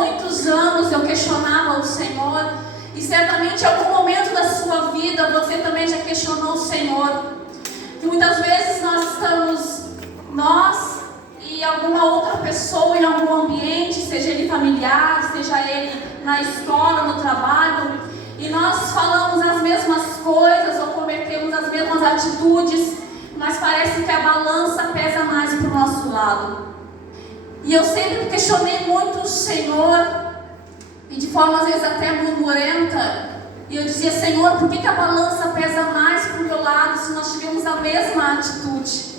muitos anos eu questionava o Senhor, e certamente em algum momento da sua vida você também já questionou o Senhor. E muitas vezes nós e alguma outra pessoa em algum ambiente, seja ele familiar, seja ele na escola, no trabalho, e nós falamos as mesmas coisas ou cometemos as mesmas atitudes, mas parece que a balança pesa mais para o nosso lado. E eu sempre questionei muito o Senhor, e de forma às vezes até murmurenta, e eu dizia: Senhor, por que a balança pesa mais para o meu lado se nós tivemos a mesma atitude?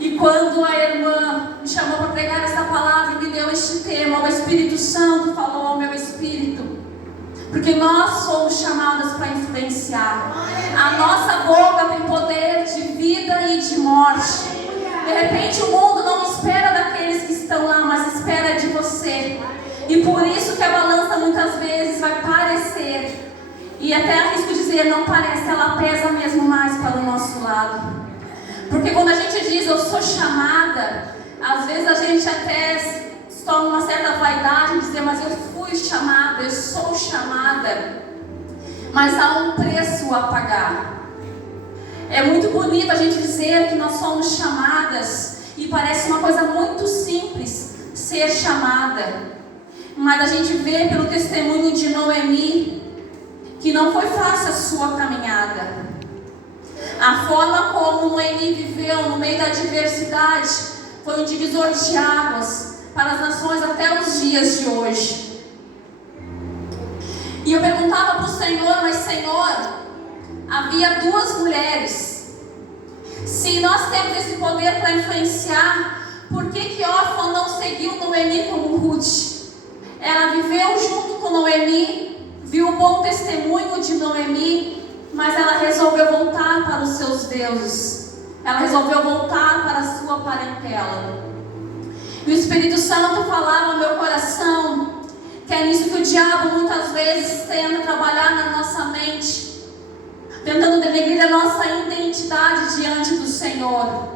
E quando a irmã me chamou para pregar essa palavra e me deu este tema, o Espírito Santo falou ao meu espírito, porque nós somos chamadas para influenciar. A nossa boca tem poder de vida e de morte. De repente o mundo não espera daqueles que estão lá, mas espera de você. E por isso que a balança muitas vezes vai parecer, e até arrisco dizer, não parece, ela pesa mesmo mais para o nosso lado. Porque quando a gente diz eu sou chamada, às vezes a gente até toma uma certa vaidade em dizer, mas eu fui chamada, eu sou chamada. Mas há um preço a pagar. É muito bonito a gente dizer que nós somos chamadas, e parece uma coisa muito simples ser chamada. Mas a gente vê pelo testemunho de Noemi que não foi fácil a sua caminhada. A forma como Noemi viveu no meio da adversidade foi um divisor de águas para as nações até os dias de hoje. E eu perguntava para o Senhor, mas Senhor, havia duas mulheres. Se nós temos esse poder para influenciar, por que Orfa não seguiu Noemi como Ruth? Ela viveu junto com Noemi, viu o bom testemunho de Noemi, mas ela resolveu voltar para os seus deuses. Ela resolveu voltar para a sua parentela. E o Espírito Santo falava ao meu coração que é nisso que o diabo muitas vezes tenta trabalhar na nossa mente, tentando denegrir a nossa identidade diante do Senhor.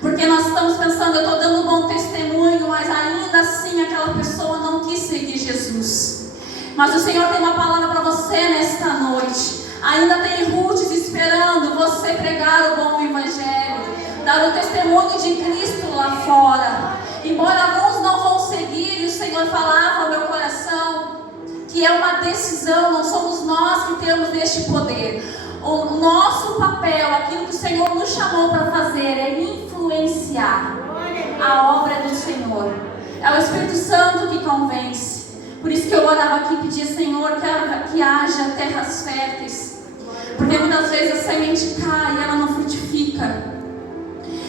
Porque nós estamos pensando, eu estou dando um bom testemunho, mas ainda assim aquela pessoa não quis seguir Jesus. Mas o Senhor tem uma palavra para você nesta noite. Ainda tem Ruths esperando você pregar o bom evangelho, dar o testemunho de Cristo lá fora. Embora alguns não vão seguir, e o Senhor falava ao meu coração que é uma decisão, não somos nós que temos este poder. O nosso papel, aquilo que o Senhor nos chamou para fazer, é influenciar a obra do Senhor. É o Espírito Santo que convence. Por isso que eu orava aqui e pedia, Senhor, que haja terras férteis. Porque muitas vezes a semente cai e ela não frutifica.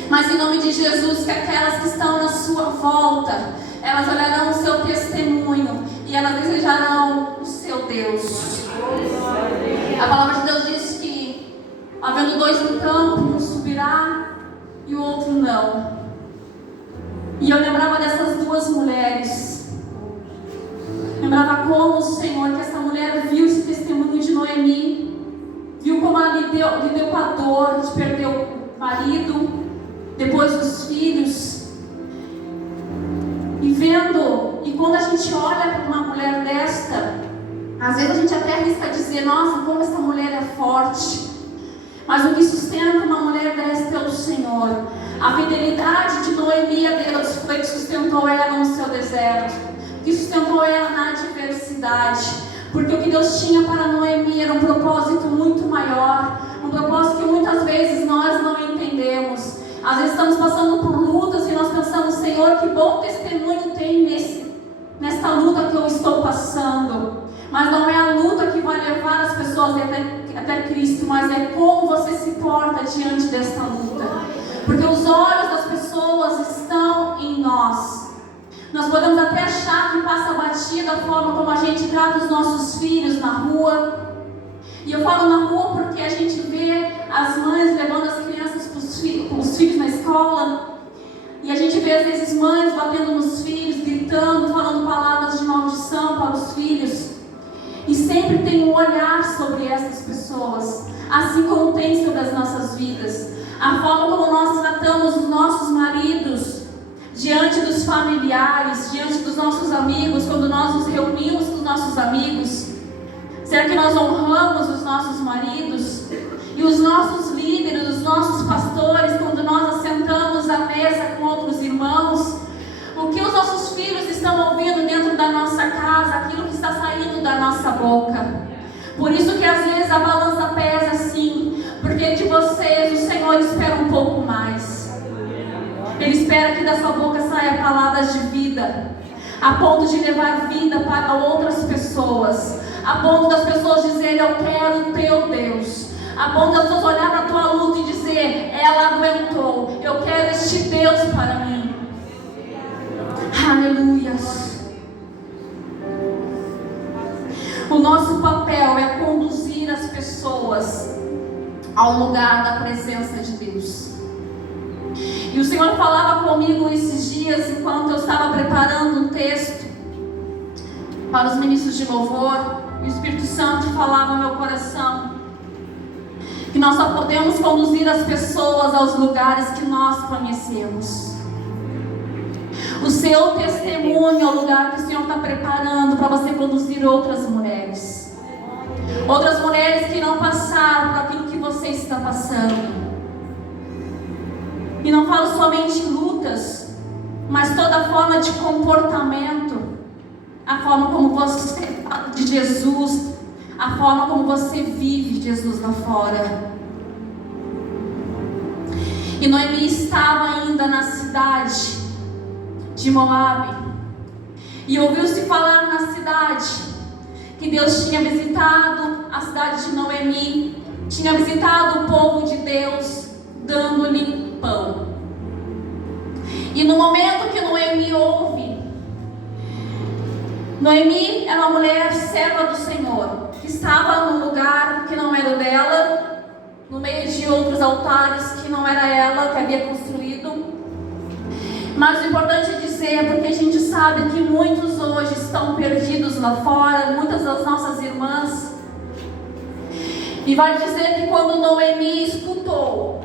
Mas em nome de Jesus, que aquelas que estão na sua volta, elas olharão o seu testemunho e elas desejarão o seu Deus. A palavra de Deus diz que, havendo dois no campo, um subirá e o outro não. E eu lembrava dessas duas mulheres. Lembrava como o Senhor, que essa mulher viu esse testemunho de Noemi, viu como ela lidou com a dor de perder o marido, depois dos filhos, e vendo, e quando a gente olha para uma mulher desta, às vezes a gente até arrisca dizer, nossa, como essa mulher é forte. Mas o que sustenta uma mulher desta é o Senhor. A fidelidade de Noemi a Deus foi que sustentou ela no seu deserto, que sustentou ela na adversidade. Porque o que Deus tinha para Noemi era um propósito muito maior, um propósito que muitas vezes nós não entendemos. Às vezes estamos passando por lutas e nós pensamos, Senhor, que bom testemunho tem nesta luta que eu estou passando. Mas não é a luta que vai levar as pessoas até Cristo, mas é como você se porta diante desta luta. Porque os olhos das pessoas estão em nós. Nós podemos até achar que passa batida a forma como a gente trata os nossos filhos na rua. E eu falo na rua porque a gente vê as mães levando as crianças com os filhos na escola. E a gente vê às vezes mães batendo nos filhos, gritando, falando palavras de maldição para os filhos. E sempre tem um olhar sobre essas pessoas, assim como tem sobre as nossas vidas. A forma como nós tratamos os nossos maridos diante dos familiares, diante dos nossos amigos, quando nós nos reunimos nossos amigos? Será que nós honramos os nossos maridos? E os nossos líderes, os nossos pastores, quando nós assentamos à mesa com outros irmãos? O que os nossos filhos estão ouvindo dentro da nossa casa, aquilo que está saindo da nossa boca? Por isso que às vezes a balança pesa assim, porque de vocês o Senhor espera um pouco mais. Ele espera que da sua boca saia palavras de vida, a ponto de levar vida para outras pessoas, a ponto das pessoas dizerem: eu quero o teu Deus. A ponto das pessoas olhar para a tua luta e dizer: ela aguentou, eu quero este Deus para mim. Aleluia. O nosso papel é conduzir as pessoas ao lugar da presença de Deus. E o Senhor falava comigo esses dias, enquanto eu estava preparando um texto para os ministros de louvor. O Espírito Santo falava no meu coração que nós só podemos conduzir as pessoas aos lugares que nós conhecemos. O seu testemunho é o lugar que o Senhor está preparando para você conduzir outras mulheres. Outras mulheres que não passaram por aquilo que você está passando. E não falo somente em lutas, mas toda forma de comportamento. A forma como você fala de Jesus, a forma como você vive Jesus lá fora. E Noemi estava ainda na cidade de Moabe, e ouviu-se falar na cidade que Deus tinha visitado a cidade de Noemi, tinha visitado o povo de Deus, dando-lhe pão. E no momento que Noemi ouve, Noemi era uma mulher serva do Senhor, que estava num lugar que não era o dela, no meio de outros altares que não era ela que havia construído. Mas o importante é dizer, porque a gente sabe que muitos hoje estão perdidos lá fora, muitas das nossas irmãs. E vai dizer que quando Noemi escutou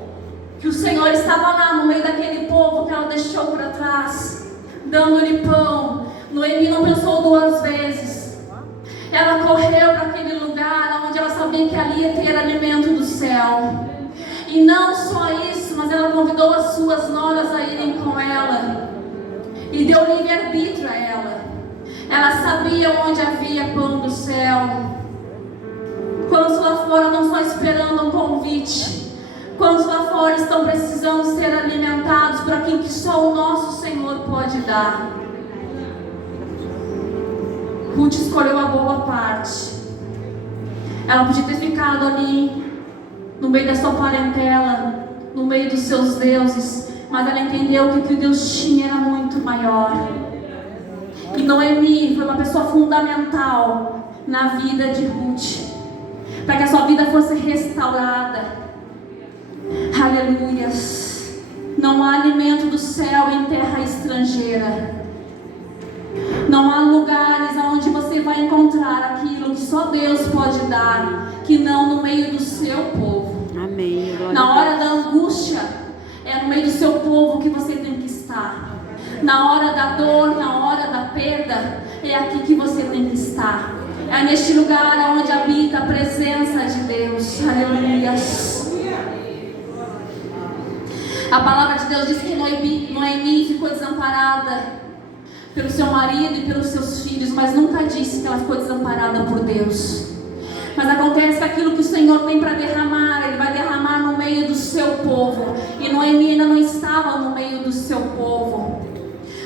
que o Senhor estava lá no meio daquele povo que ela deixou para trás, dando-lhe pão, Noemi não pensou duas vezes. Ela correu para aquele lugar onde ela sabia que ali ia ter alimento do céu. E não só isso, mas ela convidou as suas noras a irem com ela. E deu livre-arbítrio a ela. Ela sabia onde havia pão do céu. Quantos lá fora não estão esperando um convite? Quantos lá fora estão precisando ser alimentados por aquilo que só o nosso Senhor pode dar? Ruth escolheu a boa parte. Ela podia ter ficado ali no meio da sua parentela, no meio dos seus deuses, mas ela entendeu que o que Deus tinha era muito maior. E Noemi foi uma pessoa fundamental na vida de Ruth, para que a sua vida fosse restaurada. Aleluia. Não há alimento do céu em terra estrangeira. Não há lugares onde você vai encontrar aquilo que só Deus pode dar, que não no meio do seu povo. Amém. Na hora da angústia, é no meio do seu povo que você tem que estar. Na hora da dor, na hora da perda, é aqui que você tem que estar. É neste lugar onde habita a presença de Deus. Aleluia. A palavra de Deus diz que Noemi ficou desamparada pelo seu marido e pelos seus filhos, mas nunca disse que ela ficou desamparada por Deus. Mas acontece que aquilo que o Senhor tem para derramar, Ele vai derramar no meio do seu povo. E Noemi ainda não estava no meio do seu povo.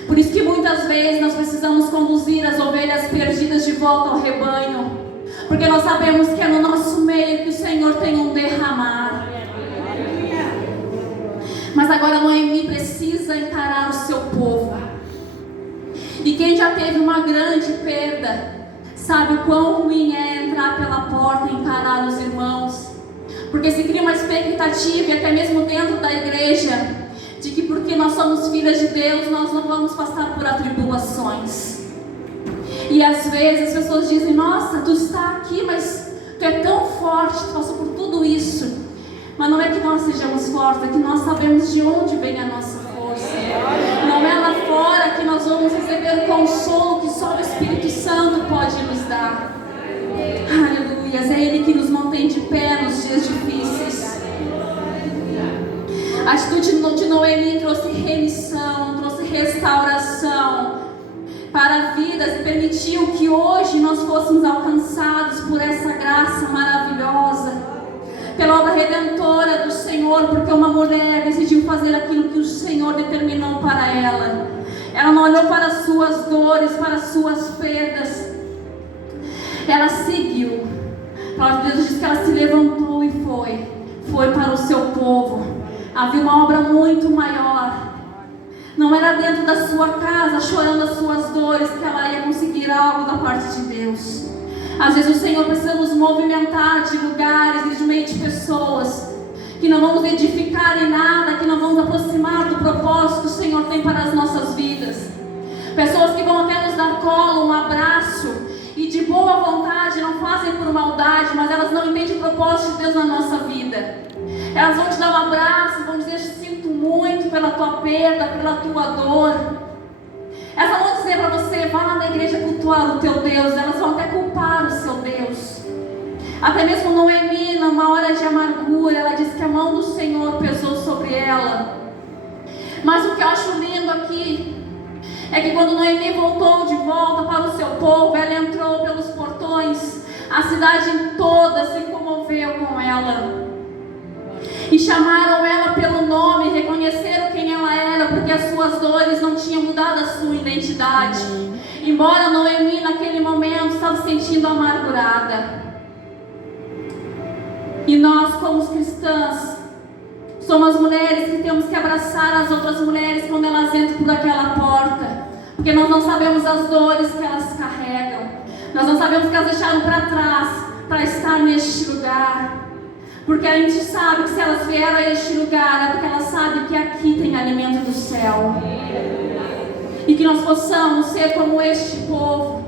Por isso que muitas vezes nós precisamos conduzir as ovelhas perdidas de volta ao rebanho, porque nós sabemos que é no nosso meio que o Senhor tem um derramar. Mas agora Noemi precisa encarar o seu povo. E quem já teve uma grande perda sabe o quão ruim é entrar pela porta e encarar os irmãos, porque se cria uma expectativa, e até mesmo dentro da igreja, de que porque nós somos filhas de Deus, nós não vamos passar por atribulações. E às vezes as pessoas dizem: nossa, tu está aqui, mas tu é tão forte, tu passou por tudo isso. Mas não é que nós sejamos fortes, é que nós sabemos de onde vem a nossa força. Não é lá fora que nós vamos receber o consolo que só o Espírito Santo pode nos dar. Aleluia. É Ele que nos mantém de pé nos dias difíceis. A atitude de Noemi trouxe remissão, trouxe restauração para vidas e permitiu que hoje nós fôssemos alcançados por essa graça maravilhosa, pela obra redentora do Senhor, porque uma mulher decidiu fazer aquilo que o Senhor determinou para ela. Ela não olhou para as suas dores, para as suas perdas. Ela seguiu. A palavra de Deus diz que ela se levantou e foi para o seu povo. Havia uma obra muito maior. Não era dentro da sua casa, chorando as suas dores, que ela ia conseguir algo da parte de Deus. Às vezes o Senhor precisa nos movimentar de lugares e de meio de pessoas que não vamos edificar em nada, que não vamos aproximar do propósito que o Senhor tem para as nossas vidas. Pessoas que vão até nos dar colo, um abraço, e de boa vontade, não fazem por maldade, mas elas não entendem o propósito de Deus na nossa vida. Elas vão te dar um abraço, vão dizer: sinto muito pela tua perda, pela tua dor. Elas vão dizer para você: vá lá na igreja cultuar o teu Deus. Elas vão até culpar o seu Deus. Até mesmo Noemi, numa hora de amargura, ela disse que a mão do Senhor pesou sobre ela. Mas o que eu acho lindo aqui é que quando Noemi voltou de volta para o seu povo, ela entrou pelos portões, a cidade toda se comoveu com ela. E chamaram ela pelo nome, reconheceram quem ela era, porque as suas dores não tinham mudado a sua identidade. Embora Noemi naquele momento estava se sentindo amargurada. E nós, como cristãs, somos mulheres que temos que abraçar as outras mulheres quando elas entram por aquela porta, porque nós não sabemos as dores que elas carregam, nós não sabemos o que elas deixaram para trás para estar neste lugar, porque a gente sabe que se elas vieram a este lugar é porque elas sabem que aqui tem alimento do céu, e que nós possamos ser como este povo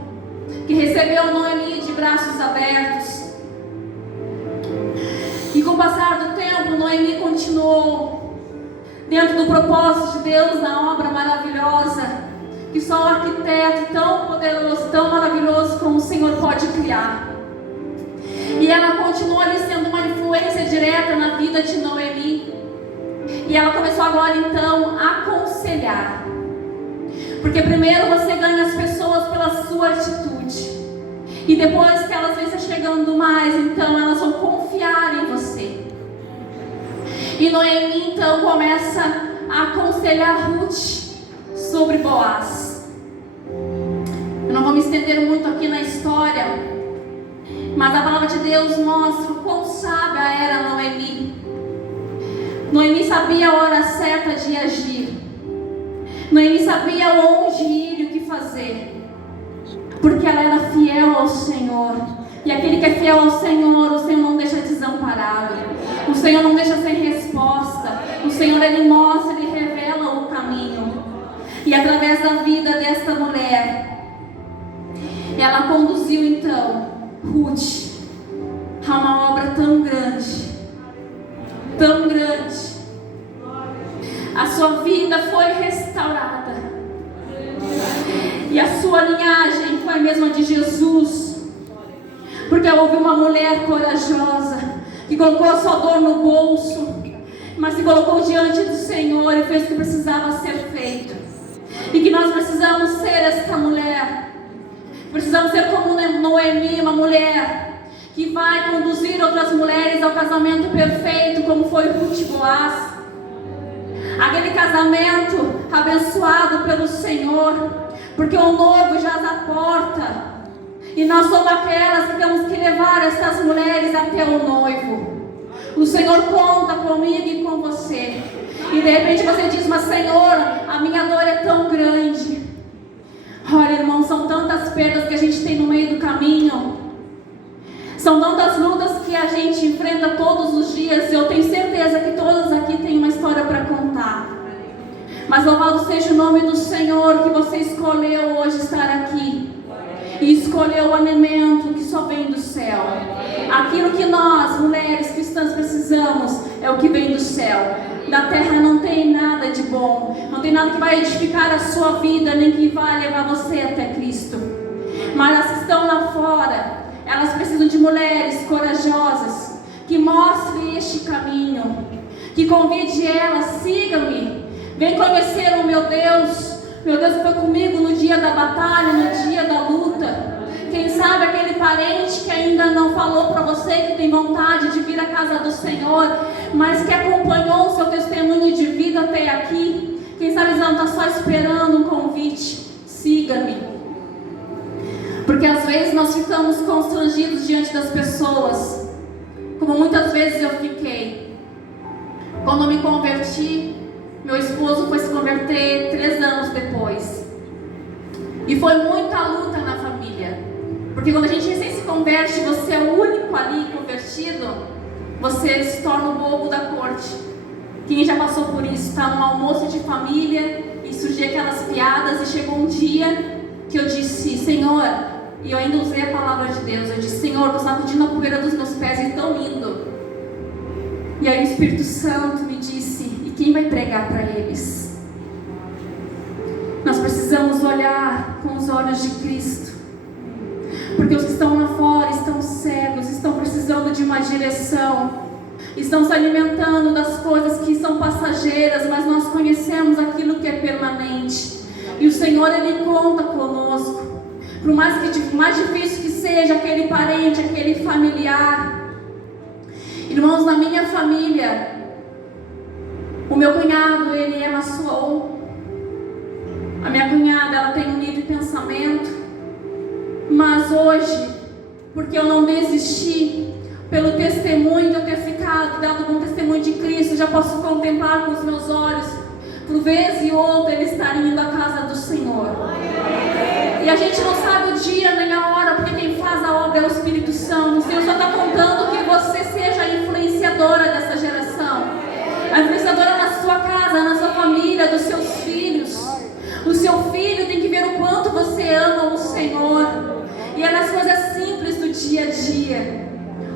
que recebeu Noemi de braços abertos. E com o passar do tempo, Noemi continuou dentro do propósito de Deus na obra maravilhosa que só um arquiteto tão poderoso, tão maravilhoso como o Senhor pode criar. E ela continuou ali sendo uma influência direta na vida de Noemi. E ela começou agora então a aconselhar. Porque primeiro você ganha as pessoas pela sua atitude. E depois que elas vêm se chegando mais, então elas vão confiar em você. E Noemi então começa a aconselhar Ruth sobre Boaz. Eu não vou me estender muito aqui na história, mas a palavra de Deus mostra o quão sábia era Noemi. Noemi sabia a hora certa de agir. Noemi sabia onde ir e o que fazer. Porque ela era fiel ao Senhor. E aquele que é fiel ao Senhor, o Senhor não deixa desamparado. O Senhor não deixa sem resposta. O Senhor, Ele mostra, Ele revela o caminho. E através da vida desta mulher, ela conduziu então Ruth a uma obra tão grande. Tão grande. A sua vida foi restaurada. E a sua linhagem foi a mesma de Jesus. Porque houve uma mulher corajosa que colocou a sua dor no bolso, mas se colocou diante do Senhor e fez o que precisava ser feito. E que nós precisamos ser esta mulher. Precisamos ser como Noemi, uma mulher que vai conduzir outras mulheres ao casamento perfeito, como foi Ruth e Boaz. Aquele casamento abençoado pelo Senhor. Porque o noivo jaz à porta. E nós somos aquelas que temos que levar essas mulheres até o noivo. O Senhor conta comigo e com você. E de repente você diz: mas Senhor, a minha dor é tão grande. Olha, irmãos, são tantas perdas que a gente tem no meio do caminho. São tantas lutas que a gente enfrenta todos os dias. E eu tenho certeza que todas aqui têm uma história para contar. Mas louvado seja o nome do Senhor, que você escolheu hoje estar aqui. E escolheu o alimento que só vem do céu. Aquilo que nós, mulheres cristãs, precisamos é o que vem do céu. Da terra não tem nada de bom. Não tem nada que vai edificar a sua vida, nem que vai levar você até Cristo. Mas as que estão lá fora, preciso de mulheres corajosas, que mostrem este caminho, que convide elas, siga-me, vem conhecer o meu Deus foi comigo no dia da batalha, no dia da luta. Quem sabe aquele parente que ainda não falou para você que tem vontade de vir à casa do Senhor, mas que acompanhou o seu testemunho de vida até aqui. Quem sabe não está só esperando um convite, siga-me. Porque às vezes nós ficamos constrangidos diante das pessoas, como muitas vezes eu fiquei. Quando eu me converti, meu esposo foi se converter 3 anos depois. E foi muita luta na família. Porque quando a gente recém se converte, você é o único ali convertido, você se torna o bobo da corte. Quem já passou por isso, está num almoço de família e surgiam aquelas piadas, e chegou um dia que eu disse, Senhor, e eu ainda usei a palavra de Deus, eu disse, Senhor, tu está pedindo a poeira dos meus pés e tão lindo. E aí o Espírito Santo me disse, e quem vai pregar para eles? Nós precisamos olhar com os olhos de Cristo, porque os que estão lá fora estão cegos, estão precisando de uma direção, estão se alimentando das coisas que são passageiras, mas nós conhecemos aquilo que é permanente, e o Senhor, Ele conta conosco, por mais difícil que seja aquele parente, aquele familiar. Irmãos, na minha família, o meu cunhado, ele é maçom. A minha cunhada, ela tem um livre pensamento. Mas hoje, porque eu não desisti, pelo testemunho de eu ter ficado, dado um testemunho de Cristo, já posso contemplar com os meus olhos, por vez e outra, eles estarem indo à casa do Senhor. E a gente não sabe o dia nem a hora, porque quem faz a obra é o Espírito Santo. O Senhor só está contando que você seja a influenciadora dessa geração, a influenciadora na sua casa, na sua família, dos seus filhos. O seu filho tem que ver o quanto você ama o Senhor, e é nas coisas simples do dia a dia.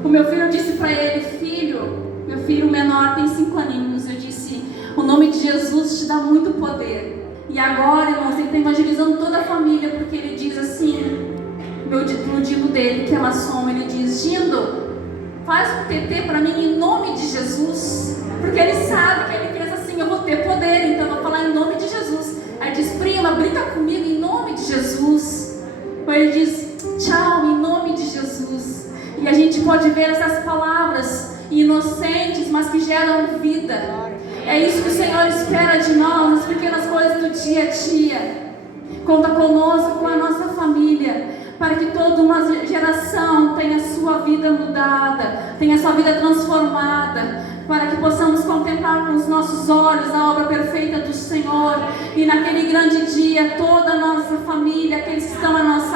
O meu filho disse para ele, filho, meu filho menor tem 5 aninhos, eu disse, o nome de Jesus te dá muito poder. E agora, irmãos, ele está evangelizando toda a família, porque ele diz assim, no Dindo dele, que é maçom, ele diz, Dindo, faz um TT para mim em nome de Jesus, porque ele sabe que ele pensa assim, eu vou ter poder, então eu vou falar em nome de Jesus. Aí diz, prima, brinca comigo em nome de Jesus. Aí ele diz, tchau, em nome de Jesus. E a gente pode ver essas palavras inocentes, mas que geram vida. É isso que o Senhor espera de nós, nas pequenas coisas do dia a dia. Conta conosco, com a nossa família, para que toda uma geração tenha a sua vida mudada, tenha a sua vida transformada, para que possamos contemplar com os nossos olhos a obra perfeita do Senhor, e naquele grande dia toda a nossa família, aqueles que estão à nossa